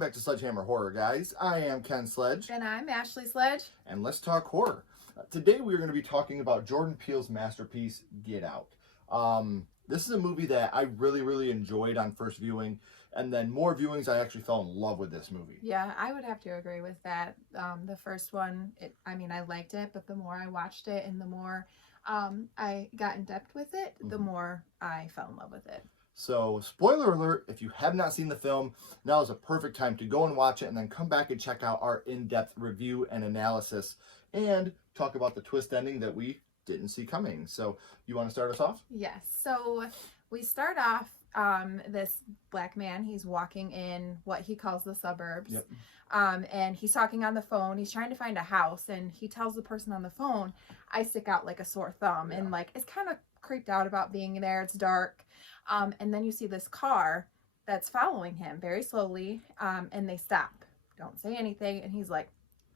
back to Sledgehammer Horror, guys. I am Ken Sledge. And I'm Ashley Sledge. And let's talk horror. Today we are going to be talking about Jordan Peele's masterpiece, Get Out. This is a movie that I really enjoyed on first viewing. And then more viewings, I actually fell in love with this movie. Yeah, I would have to agree with that. The first one, I liked it, but the more I watched it and the more I got in depth with it, the more I fell in love with it. So, spoiler alert, if you have not seen the film, now is a perfect time to go and watch it and then come back and check out our in-depth review and analysis and talk about the twist ending that we didn't see coming. So, you want to start us off? Yes. So, we start off this black man, he's walking in what he calls the suburbs. Yep. And he's talking on the phone. He's trying to find a house, and he tells the person on the phone, I stick out like a sore thumb. And like, it's kind of creeped out about being there. It's dark. And then you see this car that's following him very slowly. And they stop. Don't say anything. And he's like,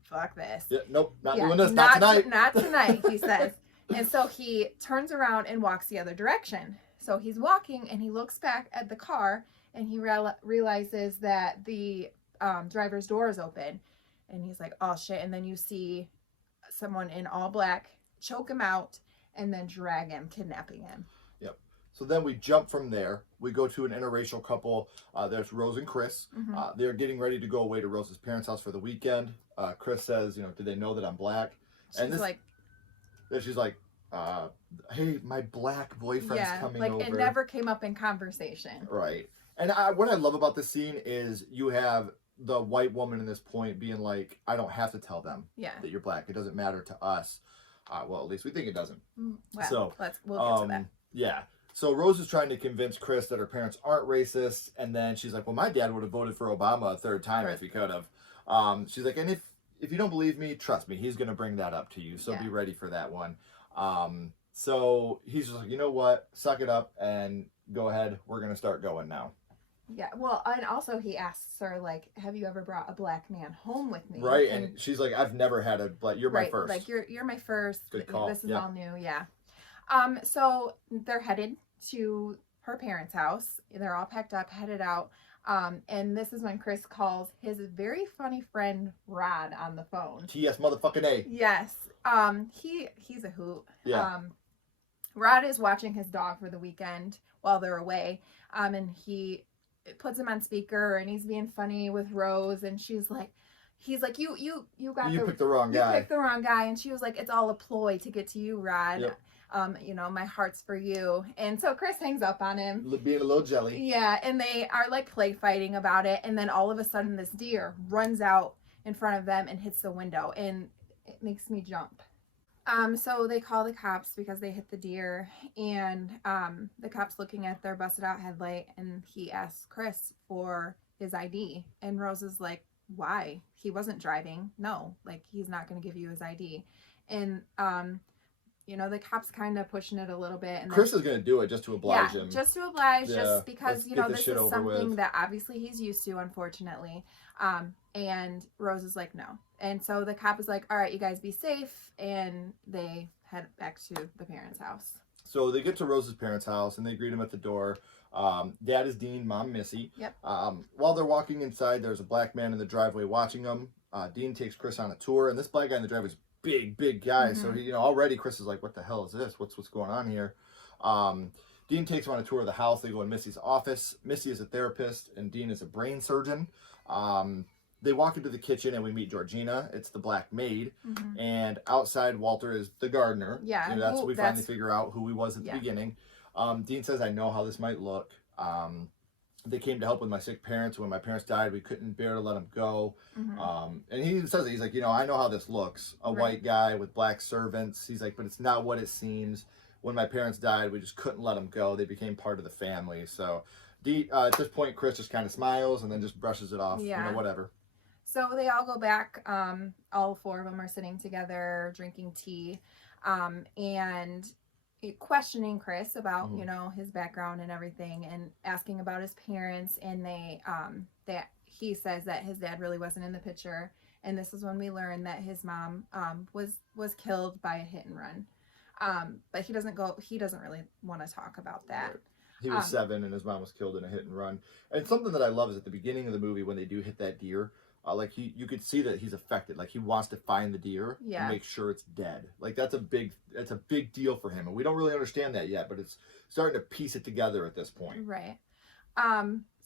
fuck this. Yeah, nope, not doing this. Not tonight. Not tonight, he says. And so he turns around and walks the other direction. So he's walking and he looks back at the car and he realizes that the driver's door is open. And he's like, oh shit. And then you see someone in all black choke him out and then drag him, kidnapping him. Yep. So then we jump from there. We go to an interracial couple. There's Rose and Chris. Mm-hmm. They're getting ready to go away to Rose's parents' house for the weekend. Chris says, do they know that I'm black? She's like, hey, my black boyfriend's coming over. It never came up in conversation. Right. And what I love about this scene is you have the white woman in this point being like, I don't have to tell them that you're black. It doesn't matter to us. Well, at least we think it doesn't. Well, so we'll get to that. Yeah. So Rose is trying to convince Chris that her parents aren't racist, and then she's like, well, my dad would have voted for Obama a third time if he could have. She's like, and if you don't believe me, trust me, he's going to bring that up to you. So be ready for that one. So he's just like, you know what? Suck it up and go ahead. We're going to start going now. Yeah, well, and also he asks her, like, have you ever brought a black man home with me? Right, and she's like, I've never had a black, you're my first. Like, you're my first. Good call. This is all new, yeah. So they're headed to her parents' house. They're all packed up, headed out. And this is when Chris calls his very funny friend Rod on the phone. T.S. motherfucking A. Yes. He's a hoot. Yeah. Rod is watching his dog for the weekend while they're away. And he puts him on speaker and he's being funny with Rose, and he's like, you picked the wrong guy. You picked the wrong guy. And she was like, it's all a ploy to get to you, Rod. Yep. My heart's for you. And so Chris hangs up on him. Being a little jelly. Yeah, and they are like play fighting about it. And then all of a sudden this deer runs out in front of them and hits the window. And it makes me jump. So they call the cops because they hit the deer. And the cops looking at their busted out headlight. And he asks Chris for his ID. And Rose is like, why? He wasn't driving. No, like he's not going to give you his ID. And the cops kind of pushing it a little bit. And Chris is going to do it just to oblige him. Just to oblige, just because, this is something with. that obviously he's used to, unfortunately. And Rose is like, no. And so the cop is like, all right, you guys be safe. And they head back to the parents' house. So they get to Rose's parents' house and they greet him at the door. Dad is Dean, Mom Missy. Yep. While they're walking inside, there's a black man in the driveway watching them. Dean takes Chris on a tour, and this black guy in the driveway is big guy. Mm-hmm. So he, already Chris is like, what the hell is this? What's going on here? Dean takes him on a tour of the house. They go in Missy's office. Missy is a therapist and Dean is a brain surgeon. They walk into the kitchen and we meet Georgina. It's the black maid. Mm-hmm. And outside Walter is the gardener. Yeah. And we finally figure out who he was at the beginning. Dean says, I know how this might look. They came to help with my sick parents. When my parents died, we couldn't bear to let them go. Mm-hmm. And he says, he's like, I know how this looks. A white guy with black servants. He's like, but it's not what it seems. When my parents died, we just couldn't let them go. They became part of the family. So at this point, Chris just kind of smiles and then just brushes it off. Yeah. Whatever. So they all go back. All four of them are sitting together, drinking tea. And questioning Chris about his background and everything, and asking about his parents, and that he says that his dad really wasn't in the picture, and this is when we learn that his mom was killed by a hit and run, but he doesn't really want to talk about that. He was 7 and his mom was killed in a hit and run. And something that I love is at the beginning of the movie when they do hit that deer, like you could see that he's affected. Like he wants to find the deer and make sure it's dead. Like that's a big deal for him. And we don't really understand that yet, but it's starting to piece it together at this point. Right.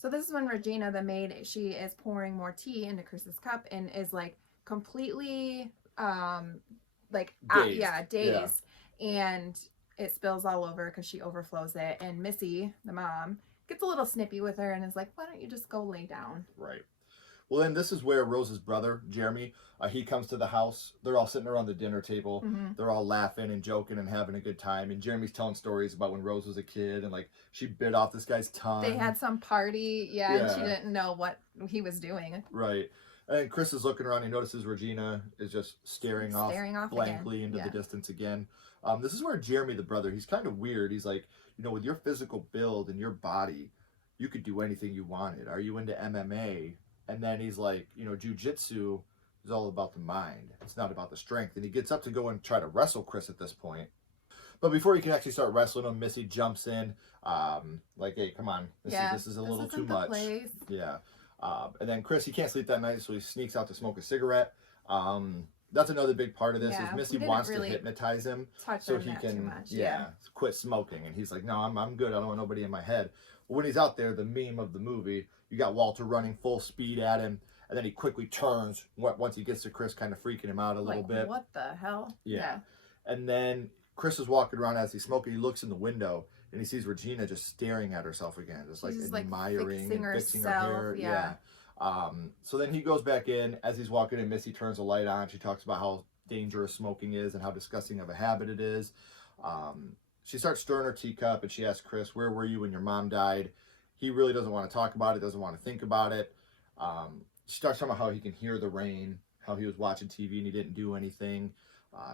So this is when Regina, the maid, she is pouring more tea into Chris's cup and is like completely dazed. And it spills all over because she overflows it. And Missy, the mom, gets a little snippy with her and is like, why don't you just go lay down? Right. Well, then this is where Rose's brother, Jeremy, he comes to the house. They're all sitting around the dinner table. Mm-hmm. They're all laughing and joking and having a good time. And Jeremy's telling stories about when Rose was a kid and like she bit off this guy's tongue. They had some party, and she didn't know what he was doing. Right. And Chris is looking around. He notices Regina is just staring off blankly into the distance again. This is where Jeremy, the brother, he's kind of weird. He's like, with your physical build and your body, you could do anything you wanted. Are you into MMA? And then he's like, jiu-jitsu is all about the mind. It's not about the strength. And he gets up to go and try to wrestle Chris at this point. But before he can actually start wrestling him, Missy jumps in, like, hey, come on. This is a little too much. Place. Yeah. And then Chris, he can't sleep that night, so he sneaks out to smoke a cigarette. That's another big part of this is Missy wants to hypnotize him so he can quit smoking. And he's like, no, I'm good. I don't want nobody in my head. But when he's out there, the meme of the movie, you got Walter running full speed at him, and then he quickly turns once he gets to Chris, kind of freaking him out a little bit. What the hell? Yeah. And then Chris is walking around as he's smoking. He looks in the window, and he sees Regina just staring at herself again, just like admiring and fixing her hair. Yeah. So then he goes back in. As he's walking in, Missy turns the light on. She talks about how dangerous smoking is and how disgusting of a habit it is. She starts stirring her teacup, and she asks Chris, where were you when your mom died? He really doesn't want to talk about it, doesn't want to think about it. She starts talking about how he can hear the rain, how he was watching TV and he didn't do anything.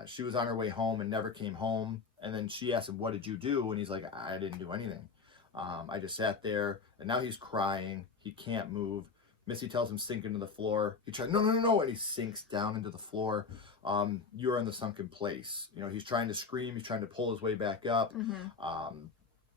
She was on her way home and never came home. And then she asked him, what did you do? And he's like, I didn't do anything. I just sat there. And now he's crying. He can't move. Missy tells him sink into the floor. He tries, no, and he sinks down into the floor. You're in the sunken place. He's trying to scream. He's trying to pull his way back up. Mm-hmm.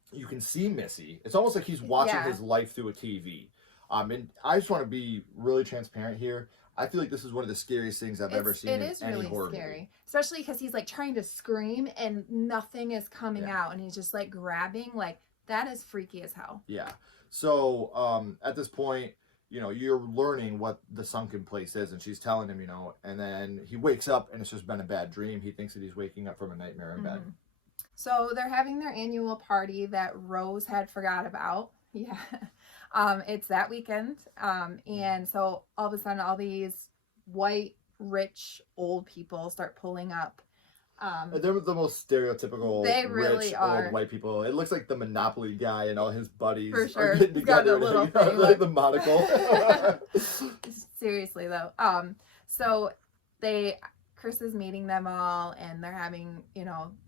You can see Missy. It's almost like he's watching his life through a TV. And I just want to be really transparent here. I feel like this is one of the scariest things I've ever seen in any horror movie. Especially because he's like trying to scream and nothing is coming out, and he's just like grabbing. Like that is freaky as hell. Yeah. So at this point, you're learning what the sunken place is, and she's telling him, and then he wakes up and it's just been a bad dream. He thinks that he's waking up from a nightmare in bed. So they're having their annual party that Rose had forgot about. Yeah. It's that weekend. And so all of a sudden, all these white, rich, old people start pulling up. They're the most stereotypical rich, old white people. It looks like the Monopoly guy and all his buddies are getting together. Like the monocle. Seriously, though. So Chris is meeting them all, and they're having,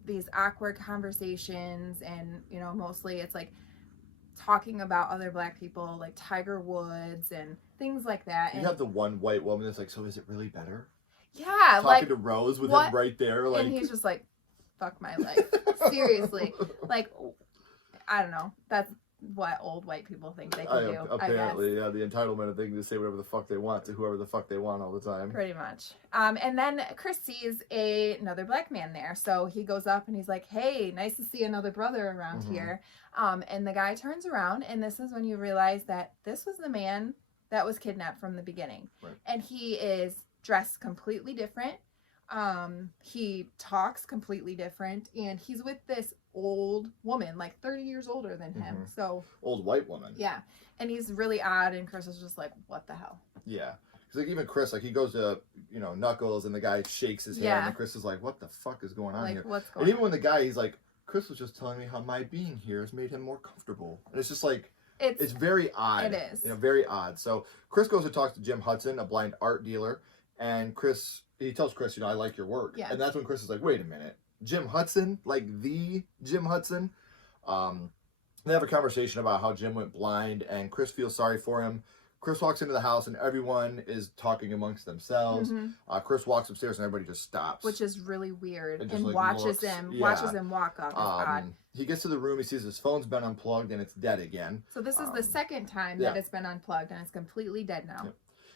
these awkward conversations, and, mostly it's like talking about other black people, like Tiger Woods and things like that. You have the one white woman that's like, so is it really better? Yeah, talking to Rose with him right there, like, and he's just like, "Fuck my life." Seriously, like, I don't know. That's what old white people think they can do. Apparently, the entitlement thing to say whatever the fuck they want to whoever the fuck they want all the time. Pretty much. And then Chris sees another black man there, so he goes up and he's like, "Hey, nice to see another brother around here." And the guy turns around, and this is when you realize that this was the man that was kidnapped from the beginning, and he is dressed completely different. He talks completely different, and he's with this old woman, like 30 years older than him. So old white woman. Yeah, and he's really odd, and Chris is just like, what the hell? Yeah, because like even Chris, like he goes to Knuckles, and the guy shakes his hand, and Chris is like, what the fuck is going on here? What's going and even when the guy, he's like, Chris was just telling me how my being here has made him more comfortable, and it's just like, it's very odd. It is. Very odd. So Chris goes to talk to Jim Hudson, a blind art dealer, and he tells Chris, I like your work. Yeah. And that's when Chris is like, wait a minute, Jim Hudson? Like the Jim Hudson? They have a conversation about how Jim went blind, and Chris feels sorry for him. Chris walks into the house and everyone is talking amongst themselves. Chris walks upstairs and everybody just stops. Which is really weird. And And like, watches him walk up. It's odd. He gets to the room, he sees his phone's been unplugged and it's dead again. So this is the second time that it's been unplugged and it's completely dead now. Yeah.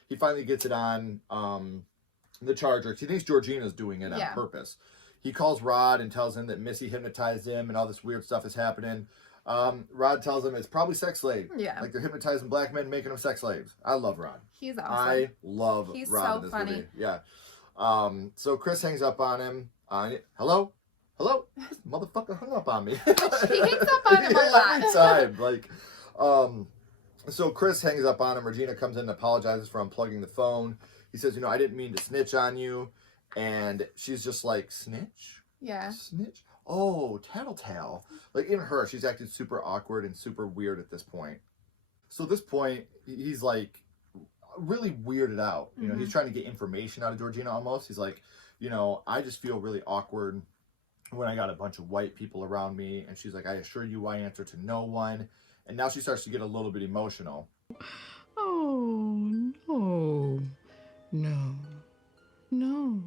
He finally gets it on the charger because he thinks Georgina's doing it on purpose. He calls Rod and tells him that Missy hypnotized him and all this weird stuff is happening. Rod tells him it's probably sex slave. Yeah. Like they're hypnotizing black men, making them sex slaves. I love Rod. He's awesome. I love He's Rod so in this funny. movie. Yeah. So Chris hangs up on him. Hello? This motherfucker hung up on me. He hangs up on him a lot. Every time. Like, so Chris hangs up on him. Regina comes in and apologizes for unplugging the phone. He says, I didn't mean to snitch on you. And she's just like, snitch? Yeah. Snitch? Oh, tattletale. Like, even her, she's acting super awkward and super weird at this point. So at this point, he's like really weirded out. He's trying to get information out of Georgina almost. He's like, I just feel really awkward when I got a bunch of white people around me. And she's like, I assure you I answer to no one. And now she starts to get a little bit emotional. Oh, no. No. No.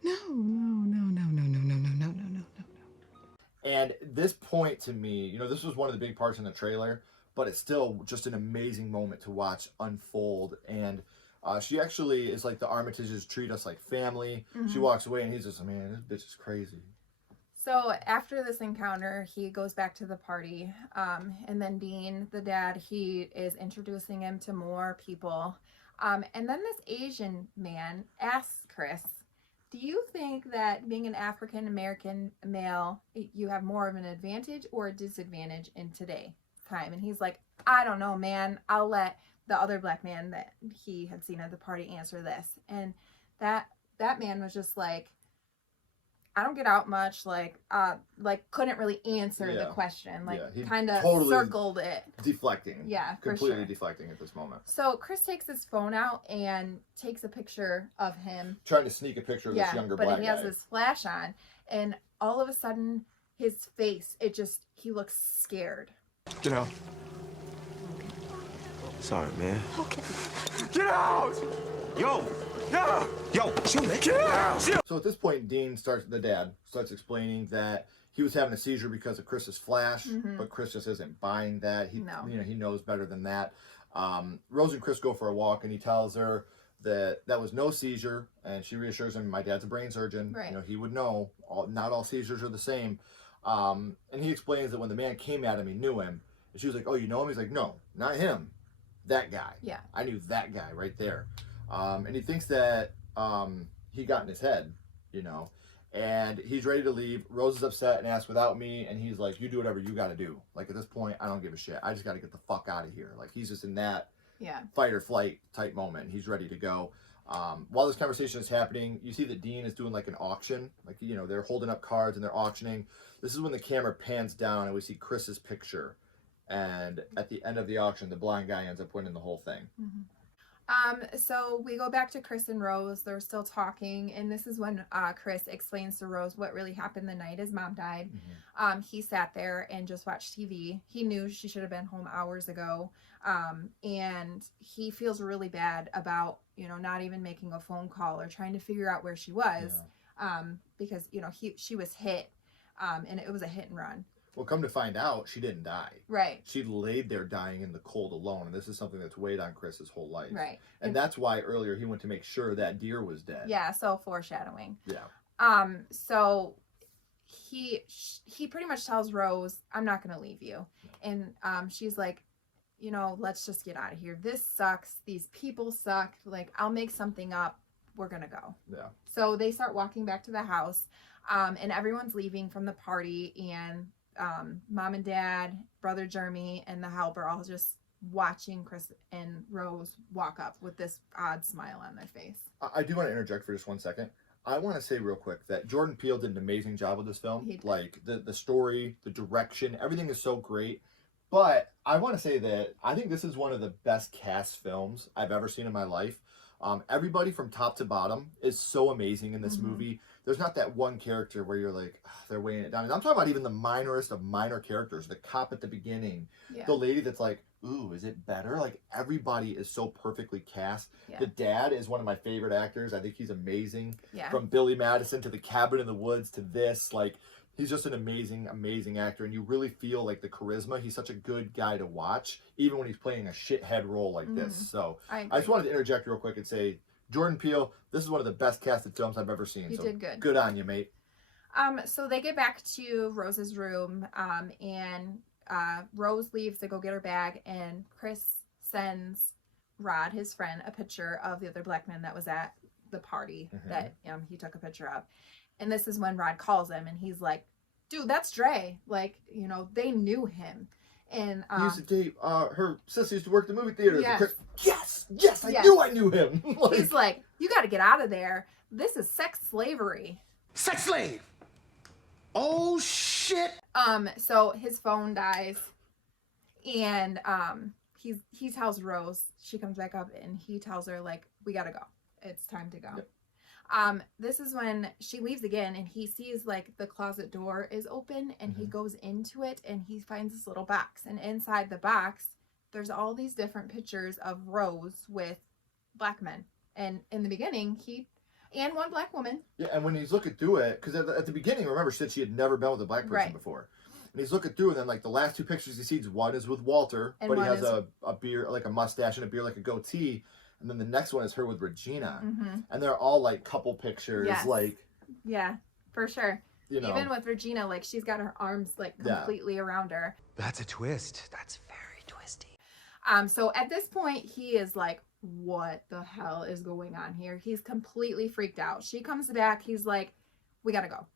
No, no, no, no, no, no, no, no, no, no, no, no. And this point to me, this was one of the big parts in the trailer, but it's still just an amazing moment to watch unfold. And she actually is like, the Armitages treat us like family. She walks away and he's just, man, this bitch is crazy. So after this encounter, he goes back to the party. And then Dean, the dad, he is introducing him to more people. And then this Asian man asks Chris, do you think that being an African-American male, you have more of an advantage or a disadvantage in today's time? And he's like, I don't know, man. I'll let the other black man that he had seen at the party answer this. And that man was just like, I don't get out much, like couldn't really answer the question, he kind of totally circled it. Deflecting. Yeah, completely deflecting at this moment. So Chris takes his phone out and takes a picture of him. Trying to sneak a picture of this younger black guy. But he has his flash on, and all of a sudden, his face, he looks scared. Get out. Sorry, man. Okay. Get out! Yo! Yeah! Yo, shoot, man. Get out! So at this point, the dad starts explaining that he was having a seizure because of Chris's flash, but Chris just isn't buying that. He knows better than that. Rose and Chris go for a walk, and he tells her that was no seizure, and she reassures him, my dad's a brain surgeon. Right. He would know. Not all seizures are the same. And he explains that when the man came at him, he knew him. And she was like, oh, you know him? He's like, no, not him. That guy. Yeah. I knew that guy right there. And he thinks that he got in his head, and he's ready to leave. Rose is upset and asks without me, and he's like, you do whatever you got to do. Like, at this point, I don't give a shit. I just got to get the fuck out of here. Like, he's just in that fight or flight type moment. He's ready to go. While this conversation is happening, you see that Dean is doing like an auction. Like, they're holding up cards and they're auctioning. This is when the camera pans down and we see Chris's picture. And at the end of the auction, the blind guy ends up winning the whole thing. So we go back to Chris and Rose. They're still talking, and this is when Chris explains to Rose what really happened the night his mom died. He sat there and just watched TV. He knew she should have been home hours ago, and he feels really bad about not even making a phone call or trying to figure out where she was, because she was hit, and it was a hit and run. Well, come to find out, she didn't die. Right. She laid there dying in the cold alone, and this is something that's weighed on Chris his whole life. Right. And that's why earlier he went to make sure that deer was dead. Yeah, so foreshadowing. Yeah. So he pretty much tells Rose, I'm not going to leave you. And she's like, let's just get out of here. This sucks. These people suck. Like, I'll make something up. We're going to go. Yeah. So they start walking back to the house, and everyone's leaving from the party, and mom and dad, brother Jeremy, and the help are all just watching Chris and Rose walk up with this odd smile on their face. I do want to interject for just 1 second. I want to say real quick that Jordan Peele did an amazing job with this film. He did. Like, the story, the direction, everything is so great. But I want to say that I think this is one of the best cast films I've ever seen in my life. Everybody from top to bottom is so amazing in this movie. There's not that one character where you're like, they're weighing it down. And I'm talking about even the minorest of minor characters. The cop at the beginning, the lady that's like ooh, is it better? Like, everybody is so perfectly cast. Yeah. The dad is one of my favorite actors. I think he's amazing. Yeah. From Billy Madison to The Cabin in the Woods to this, like, he's just an amazing actor, and you really feel like the charisma. He's such a good guy to watch, even when he's playing a shithead role like this. So I just wanted to interject real quick and say, Jordan Peele, this is one of the best casted films I've ever seen. You so did good. Good on you, mate. So they get back to Rose's room, and Rose leaves to go get her bag, and Chris sends Rod, his friend, a picture of the other black man that was at the party that he took a picture of. And this is when Rod calls him, and he's like, dude, that's Dre. Like, you know, they knew him. And he used to date, her sister used to work at the movie theater. Yes. Yes, I knew him. Like, he's like, you got to get out of there. This is sex slavery. Sex slave! Oh, shit! So his phone dies, and he tells Rose, she comes back up, and he tells her, like, we gotta go. It's time to go. Yep. This is when she leaves again, and he sees, like, the closet door is open, and he goes into it, and he finds this little box, and inside the box there's all these different pictures of Rose with black men. And in the beginning, and one black woman. Yeah, and when he's looking through it, because at the beginning, remember, she said she had never been with a black person before. And he's looking through, and then, like, the last two pictures he sees, one is with Walter, and but he has a beard, like a mustache, and a beard, like a goatee. And then the next one is her with Regina. And they're all, like, couple pictures, like... Yeah, for sure. You know. Even with Regina, like, she's got her arms, like, completely around her. That's a twist. That's very twisty. So at this point, he is like, what the hell is going on here? He's completely freaked out. She comes back. He's like, we gotta go.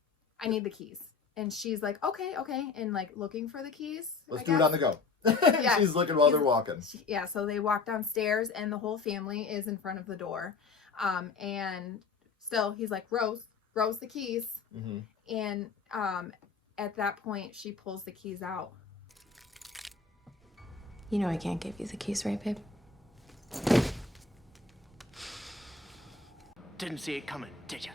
I need the keys. And she's like, okay. And, like, looking for the keys. Let's do it on the go. Yeah. She's looking while they're walking. Yeah, so they walk downstairs, and the whole family is in front of the door. And still, he's like, Rose, the keys. And at that point, she pulls the keys out. You know I can't give you the keys, right, babe? Didn't see it coming, did ya?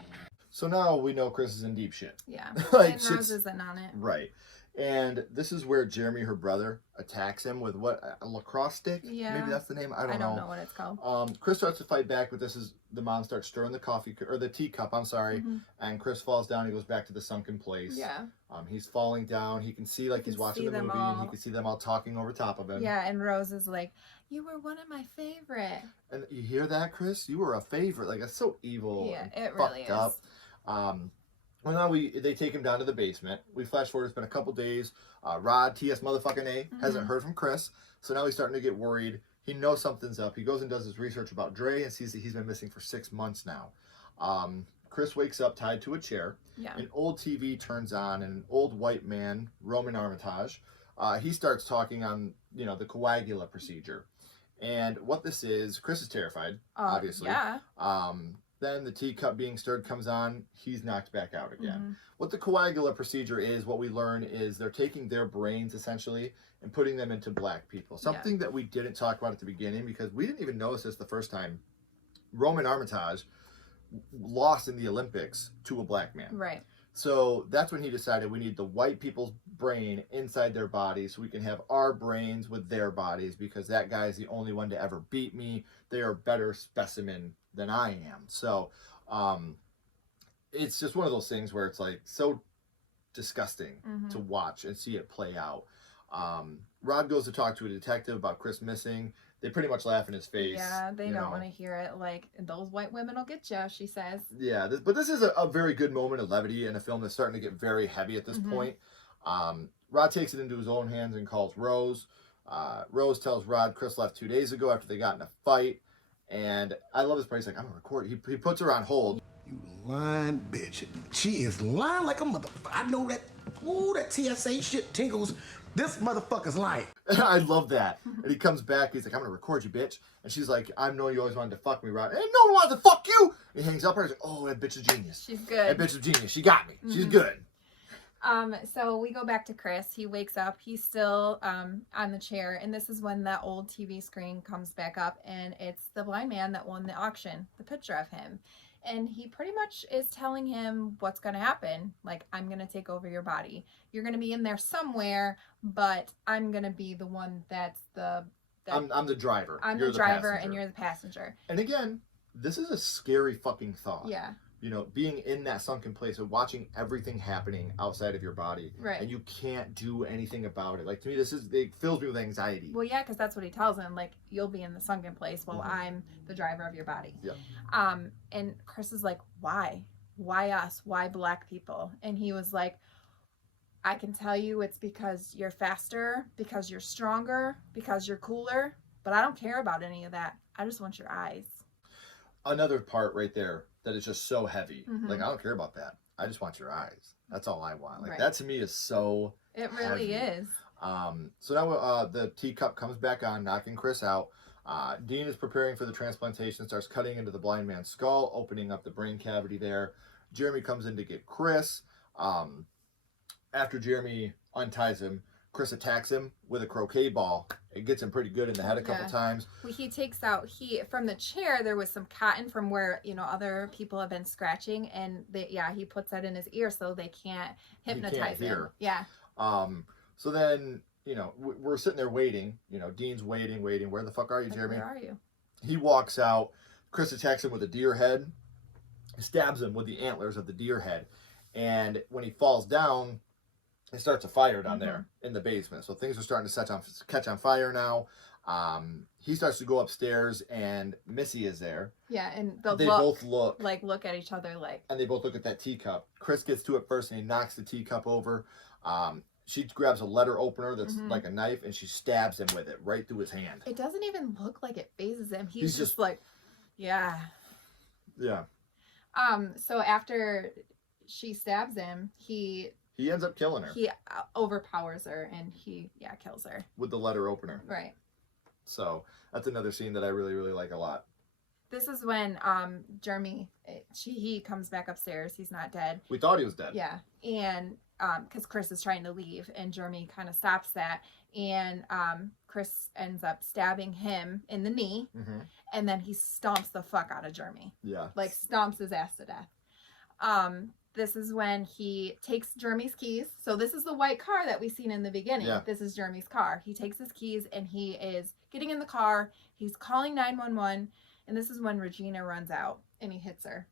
So now we know Chris is in deep shit. Yeah. Like, and Rose isn't on it. Right. And this is where Jeremy, her brother, attacks him with what, a lacrosse stick? Yeah. Maybe that's the name. I don't know what it's called. Chris starts to fight back, but this is the mom starts stirring the coffee or the teacup. I'm sorry, and Chris falls down. He goes back to the sunken place. Yeah. He's falling down. He can see like he's watching the movie, and he can see them all talking over top of him. Yeah, and Rose is like, "You were one of my favorite." And you hear that, Chris? You were a favorite. Like, that's so evil. Yeah, and it really is. up. Well, now they take him down to the basement. We flash forward. It's been a couple days. Rod, T.S. motherfucking A, hasn't heard from Chris. So now he's starting to get worried. He knows something's up. He goes and does his research about Dre and sees that he's been missing for 6 months now. Chris wakes up tied to a chair. Yeah. An old TV turns on, and an old white man, Roman Armitage, he starts talking on, the coagula procedure. And what this is, Chris is terrified, obviously. Yeah. Then the teacup being stirred comes on. He's knocked back out again. What the coagula procedure is, what we learn is they're taking their brains, essentially, and putting them into black people. Something that we didn't talk about at the beginning, because we didn't even notice this the first time. Roman Armitage lost in the Olympics to a black man. Right. So that's when he decided we need the white people's brain inside their bodies so we can have our brains with their bodies, because that guy is the only one to ever beat me. They are a better specimen than I am. So it's just one of those things where it's like so disgusting to watch and see it play out. Rod goes to talk to a detective about Chris missing. They pretty much laugh in his face. Yeah, they don't want to hear it. Like, those white women will get you, she says. Yeah, but this is a very good moment of levity in a film that's starting to get very heavy at this point. Rod takes it into his own hands and calls Rose. Rose tells Rod Chris left 2 days ago after they got in a fight. And I love this part. He's like, I'm going to record it. He puts her on hold. You lying bitch. She is lying like a motherfucker. I know that. Ooh, that TSA shit tingles. This motherfucker's lying. I love that. And he comes back. He's like, I'm going to record you, bitch. And she's like, I know you always wanted to fuck me, Rod. Ain't no one wanted to fuck you. And he hangs up on her. He's like, oh, that bitch is genius. She's good. That bitch is genius. She got me. She's good. So we go back to Chris. He wakes up. He's still on the chair. And this is when that old TV screen comes back up. And it's the blind man that won the auction, the picture of him. And he pretty much is telling him what's going to happen. Like, I'm going to take over your body. You're going to be in there somewhere, but I'm going to be the one that's the I'm the driver. I'm You're the driver passenger. and you're the passenger. And again, this is a scary fucking thought. Yeah. You know, being in that sunken place and watching everything happening outside of your body, Right. and you can't do anything about it. Like, to me, it fills me with anxiety. Well, yeah, because that's what he tells him. Like, you'll be in the sunken place while I'm the driver of your body. Yeah. And Chris is like, why? Why us? Why black people? And he was like, I can tell you it's because you're faster, because you're stronger, because you're cooler, but I don't care about any of that. I just want your eyes. Another part right there that is just so heavy. Mhm. Like, I don't care about that. I just want your eyes. That's all I want. Like, Right. that to me is so It really heavy. is. So now the teacup comes back on, knocking Chris out. Dean is preparing for the transplantation, starts cutting into the blind man's skull, opening up the brain cavity there. Jeremy comes in to get Chris. After Jeremy unties him, Chris attacks him with a croquet ball. It gets him pretty good in the head a couple Yeah. times. Well, he takes out, from the chair, there was some cotton from where, other people have been scratching, and he puts that in his ear so they can't hypnotize him. hear. Yeah. So then, we're sitting there waiting. Dean's waiting. Where the fuck are you, Like, Jeremy? where are you? He walks out. Chris attacks him with a deer head, stabs him with the antlers of the deer head, and when he falls down, it starts a fire down there in the basement. So things are starting to catch on fire now. He starts to go upstairs, and Missy is there. Yeah, and They both look. look at each other like. And they both look at that teacup. Chris gets to it first, and he knocks the teacup over. She grabs a letter opener that's like a knife, and she stabs him with it right through his hand. It doesn't even look like it phases him. He's He's just just- like, yeah. Yeah. So after she stabs him, he He ends up killing her overpowers her, and he kills her. with the letter opener. Right. So that's another scene that I really, really like a lot. This is when Jeremy he comes back upstairs. He's not dead. We thought he was dead. Yeah, and because Chris is trying to leave, and Jeremy kind of stops that, and Chris ends up stabbing him in the knee, and then he stomps the fuck out of Jeremy, Yeah. like stomps his ass to death. This is when he takes Jeremy's keys. So this is the white car that we seen in the beginning. Yeah. This is Jeremy's car. He takes his keys and he is getting in the car. He's calling 911. And this is when Regina runs out and he hits her.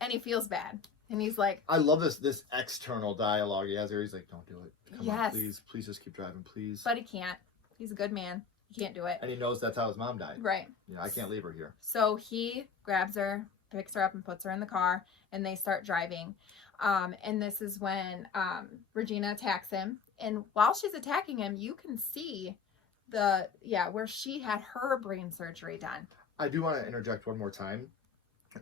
And he feels bad. And he's like, I love this external dialogue he has there. He's like, don't do it. Come on, Yes. please just keep driving, please. but he can't. He's a good man. He can't do it. And he knows that's how his mom died. Right. I can't leave her here. So he grabs her, picks her up, and puts her in the car, and they start driving. And this is when Regina attacks him. And while she's attacking him, you can see where she had her brain surgery done. I do want to interject one more time.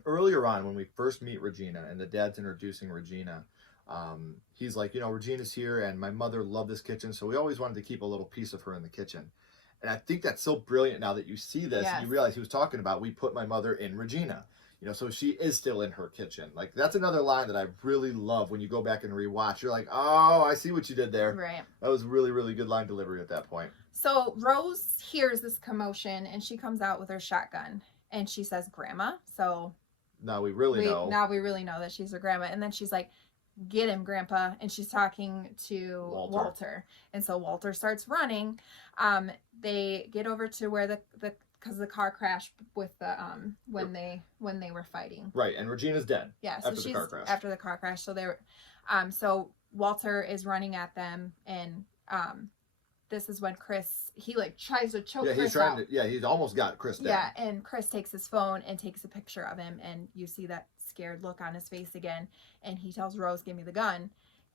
Earlier on, when we first meet Regina and the dad's introducing Regina, he's like, Regina's here and my mother loved this kitchen, so we always wanted to keep a little piece of her in the kitchen. And I think that's so brilliant now that you see this and you realize he was talking about, we put my mother in Regina. So she is still in her kitchen. Like, that's another line that I really love when you go back and rewatch. You're like, oh, I see what you did there. Right. That was really, really good line delivery at that point. So Rose hears this commotion, and she comes out with her shotgun, and she says, Grandma. So Now we really know. Now we really know that she's her grandma. And then she's like, get him, Grandpa. And she's talking to Walter. And so Walter starts running. They get over to where because the car crashed with the when they were fighting. Right, and Regina's dead. Yeah, so after she's the car crash. after the car crash. So they're so Walter is running at them, and this is when Chris tries to choke Chris out. He's almost got Chris dead. Yeah, and Chris takes his phone and takes a picture of him, and you see that scared look on his face again, and he tells Rose, give me the gun,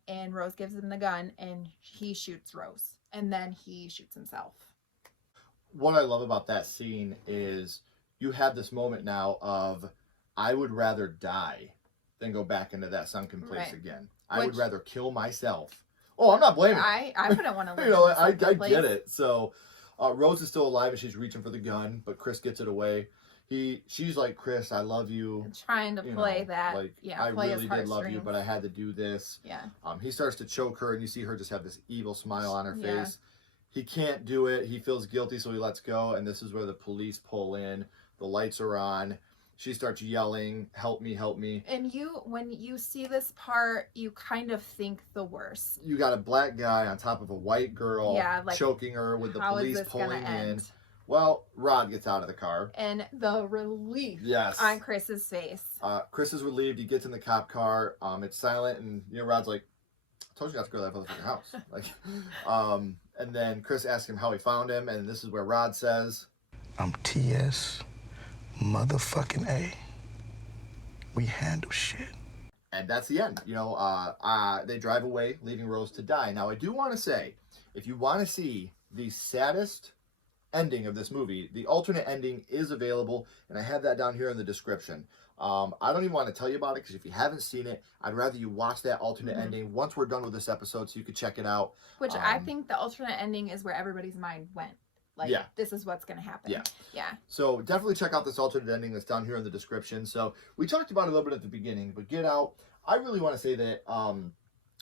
and Rose gives him the gun, and he shoots Rose, and then he shoots himself. What I love about that scene is you have this moment now of, I would rather die than go back into that sunken place again. I would rather kill myself. Oh, I'm not blaming. I wouldn't want to live. I get it. So Rose is still alive and she's reaching for the gun, but Chris gets it away. She's like, Chris, I love you. Trying to play that. Like, yeah, I play really did love you, but I had to do this. Yeah. He starts to choke her, and you see her just have this evil smile on her Yeah. face. He can't do it. He feels guilty, so he lets go. And this is where the police pull in. The lights are on. She starts yelling, help me, help me. And when you see this part, you kind of think the worst. You got a black guy on top of a white girl, Yeah, like, choking her with the how is police this gonna pulling in. end? Well, Rod gets out of the car. And the relief Yes. on Chris's face. Chris is relieved. He gets in the cop car. It's silent, and Rod's like, "I told you not to go to that motherfucking house." Like, and then Chris asks him how he found him, and this is where Rod says, I'm T.S. motherfucking A. We handle shit. and that's the end. They drive away, leaving Rose to die. Now, I do want to say, if you want to see the saddest ending of this movie, the alternate ending is available, and I have that down here in the description. I don't even want to tell you about it, because if you haven't seen it, I'd rather you watch that alternate ending once we're done with this episode, so you could check it out. Which I think the alternate ending is where everybody's mind went. Like, Yeah. this is what's going to happen. Yeah. Yeah. So definitely check out this alternate ending that's down here in the description. So we talked about it a little bit at the beginning, but Get Out, I really want to say that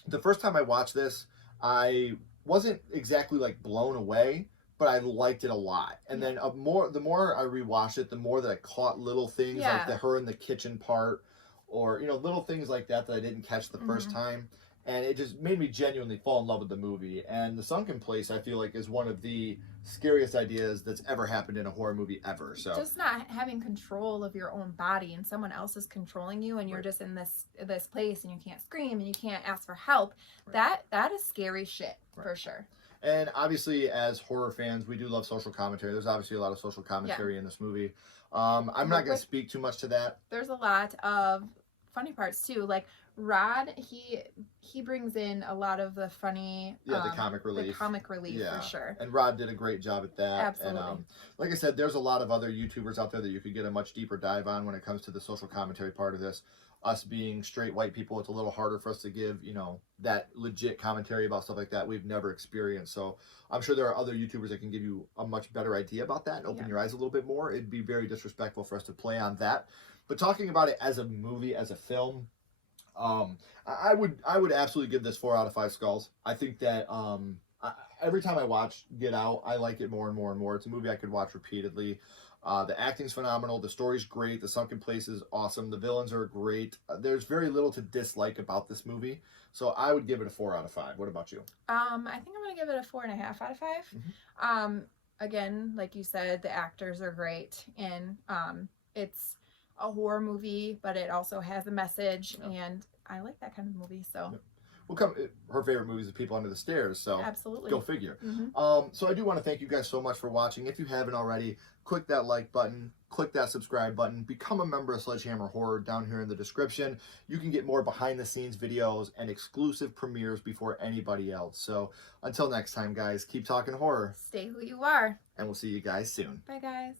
the first time I watched this, I wasn't exactly like blown away, but I liked it a lot. And then the more I rewatched it, the more that I caught little things like the her in the kitchen part, or little things like that I didn't catch the first time. And it just made me genuinely fall in love with the movie. And The Sunken Place, I feel like, is one of the scariest ideas that's ever happened in a horror movie ever. So just not having control of your own body, and someone else is controlling you, and you're just in this place, and you can't scream and you can't ask for help. That is scary shit for sure. And obviously, as horror fans, we do love social commentary. There's obviously a lot of social commentary in this movie. I'm not going to speak too much to that. There's a lot of funny parts too. Like Rod, he brings in a lot of the funny, the comic relief. The comic relief for sure. And Rod did a great job at that. Absolutely. And like I said, there's a lot of other YouTubers out there that you could get a much deeper dive on when it comes to the social commentary part of this. Us being straight white people, it's a little harder for us to give, that legit commentary about stuff like that we've never experienced. So I'm sure there are other YouTubers that can give you a much better idea about that and open your eyes a little bit more. It'd be very disrespectful for us to play on that. But talking about it as a movie, as a film, I would absolutely give this 4 out of 5 skulls. I think that every time I watch Get Out, I like it more and more and more. It's a movie I could watch repeatedly. The acting's phenomenal. The story's great. The Sunken Place is awesome. The villains are great. There's very little to dislike about this movie. So I would give it a 4 out of 5. What about you? I think I'm going to give it a 4.5 out of 5. Again, like you said, the actors are great. And it's a horror movie, but it also has a message. And I like that kind of movie. So her favorite movie is People Under the Stairs, so absolutely, go figure. So I do want to thank you guys so much for watching. If you haven't already, click that like button, click that subscribe button, become a member of Sledgehammer Horror down here in the description. You can get more behind the scenes videos and exclusive premieres before anybody else. So until next time, guys, keep talking horror. Stay who you are. And we'll see you guys soon. Bye, guys.